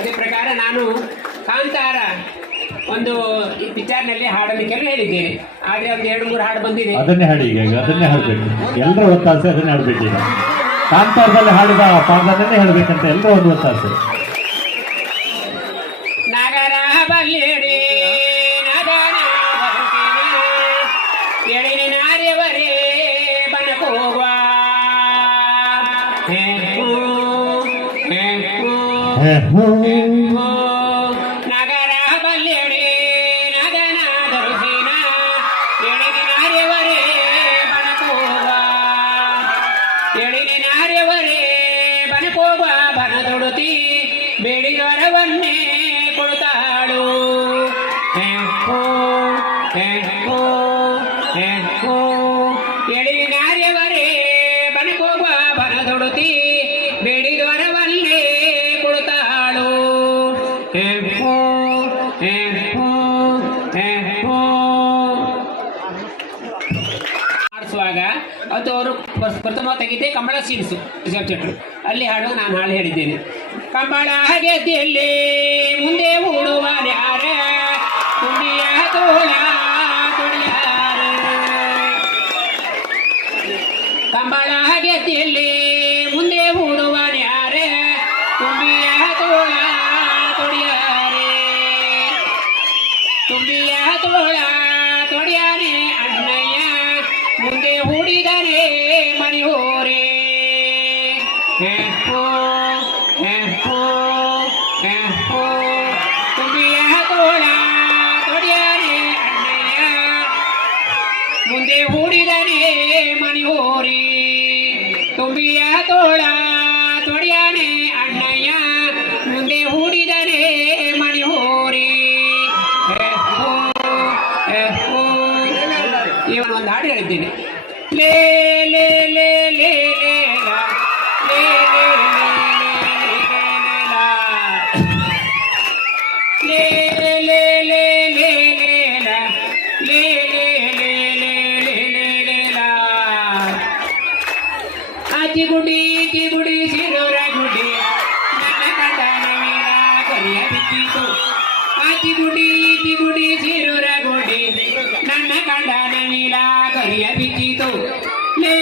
ಅದೇ ಪ್ರಕಾರ ನಾನು ಕಾಂತಾರ ಒಂದು ಪಿಕ್ಚರ್ನಲ್ಲಿ ಹಾಡಲಿಕ್ಕೆಲ್ಲ ಹೇಳಿದ್ದೇನೆ. ಆದ್ರೆ ಒಂದು 2-3 ಹಾಡು ಬಂದಿದೆ. ಅದನ್ನೇ ಹಾಡಿ, ಈಗ ಅದನ್ನೇ ಹಾಡಬೇಕು. ಎಲ್ಲರೂ ಒತ್ತಾಸೆ ಅದನ್ನೇ ಹಾಡ್ಬೇಕು. ಈಗ ಕಾಂತಾರದಲ್ಲಿ ಹಾಡಿದ ಪಾದನ್ನೇ ಹೇಳ್ಬೇಕಂತ ಎಲ್ಲರೂ ಒಂದು ಒತ್ತಾಸೆ. ನಗರ ಬಲ್ಲೆಡೆ ನಗರ ಎಳಿನ ನಾರ್ಯವರೇ ಬನಕೋಗುವ ನಗರ ಬಲ್ಲೆಡೆ ನಗನಾದರು ಸೇನ ಎಳಿನ ನಾರ್ಯವರೇ ಬನಕೋಗುವ ಎಳಿನ ನಾರ್ಯವರೇ ಬನಕೋಗುವ ಬನದೊಡುತ್ತಿ ಬೇಡಿದವರವನ್ನೇ ಕೊಡುತ್ತಾಳು. ಎಳಿ ನಾರ್ಯವರೇ ಬನಕೋಗುವ ಬನದೊಡುತ್ತಿ ಬೇಡಿದವರವನ್ನೇ ಕೊಡುತ್ತಾಳು. ಆಡಿಸುವಾಗ ಅದು ಅವರು ಪ್ರಥಮ ತೆಗಿದ್ದೆ ಕಂಬಳ ಸೀನ್ಸು ಸಬ್ಜೆಕ್ಟು. ಅಲ್ಲಿ ಹಾಡು ನಾನು ಹಾಡು ಹೇಳಿದ್ದೇನೆ. ಕಂಬಳ ಗೆದ್ದಲ್ಲಿ ಮುಂದೆ ಹೂಡುವ ಯಾರ ಕುಂಡಿಯ ತೋಳ ಕೊಡಿಯಾರ. ಕಂಬಳ ಗೆದ್ದಲ್ಲಿ ಮುಂದೆ ಹೂಡುವ ಯಾರ ತುಂಬಿಯ ತೋಳ ತೊಡಿಯಾರೆ. ತುಂಬಿಯ ತೋಳ ತೊಡಿಯಾರೆ ಅಣ್ಣಯ್ಯ ಮುಂದೆ ಹೂಡಿದರೆ ಮನೆ ಹೋರೆ. ತುಂಬಿಯ ತೋಳ ತೊಡಿಯಾರೆ ಅಣ್ಣಯ್ಯ ಮುಂದೆ ಹೂಡಿದರೆ ಮನೆ ಹೋರಿ. ತುಂಬಿಯ ತೋಳ ತೊಡಿಯಾನೆ ಅಣ್ಣಯ್ಯ ಮುಂದೆ ಹೂಡಿದರೆ ಮನೆ ಹೋರಿ. ಇವನು ಒಂದು ಹಾಡು ಹೇಳಿದ್ದೇನೆ. ಲೇ ಲೇ ಲೇ ಲೇ ಲೇ ಲಾ, ಲೇ ಲೇ ಲೇ ಲೇ ಲೇ ಲೇ ಲೇ ಲಾ, ಲೇ ಲೇ ಲೇ ಲೇ ಲೇ ಲೇ ಲಾ. ಆಚಿ ಗುಡಿ ಸಿರೋರ ಗುಡಿ ನನ್ನ ಕಂಡನ ವೀರ ಕರಿಯ ಬಿಚ್ಚಿತು. ಆಚಿ ಗುಡಿ ಸಿರೋರ ಗುಡಿ ನನ್ನ ಕಂಡನ ವೀರ ಕರಿಯ ಬಿಚ್ಚಿತು. ಲೇ